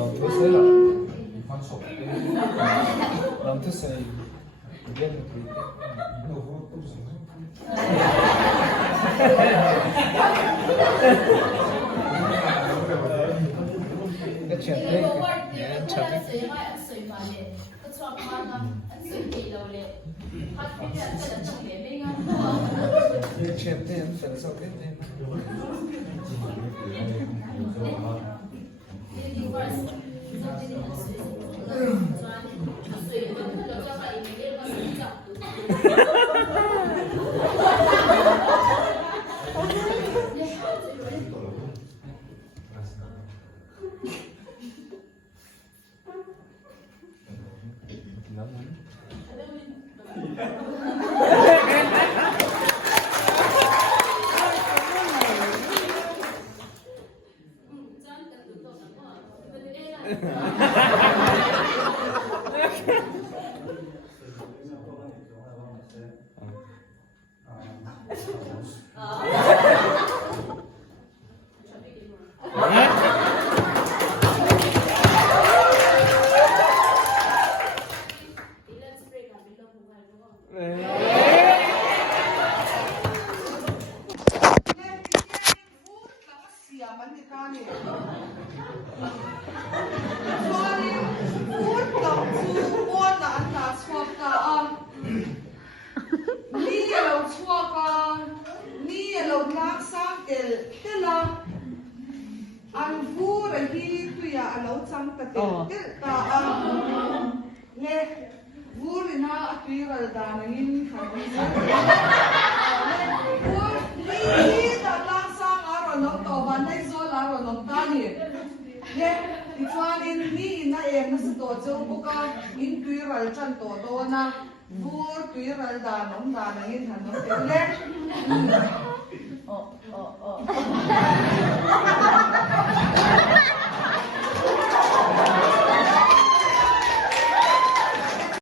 lòng thứ sẽ là quan trọng lòng thứ sẽ biết được cái chuyện đấy anh chụp anh sưởi mà lệ cái chụp mà anh sưởi kỳ đầu lệ phát cái chuyện sẽ là trọng điểm đấy ngang cái chuyện đấy anh phải sao biết đấy anh vu rồi khi tôi à lâu chăm ta tiền ta nghe vu thì na tôi rồi ta nên phải vu đi ta lang sang à rồi nó tàu ban đây rồi là rồi nó ta nhỉ nghe thì cho nên đi na em nó sẽ tổ chức một cái in tôi rồi chân tổ đó na vu tôi rồi ta nó ta nên thành nó tiền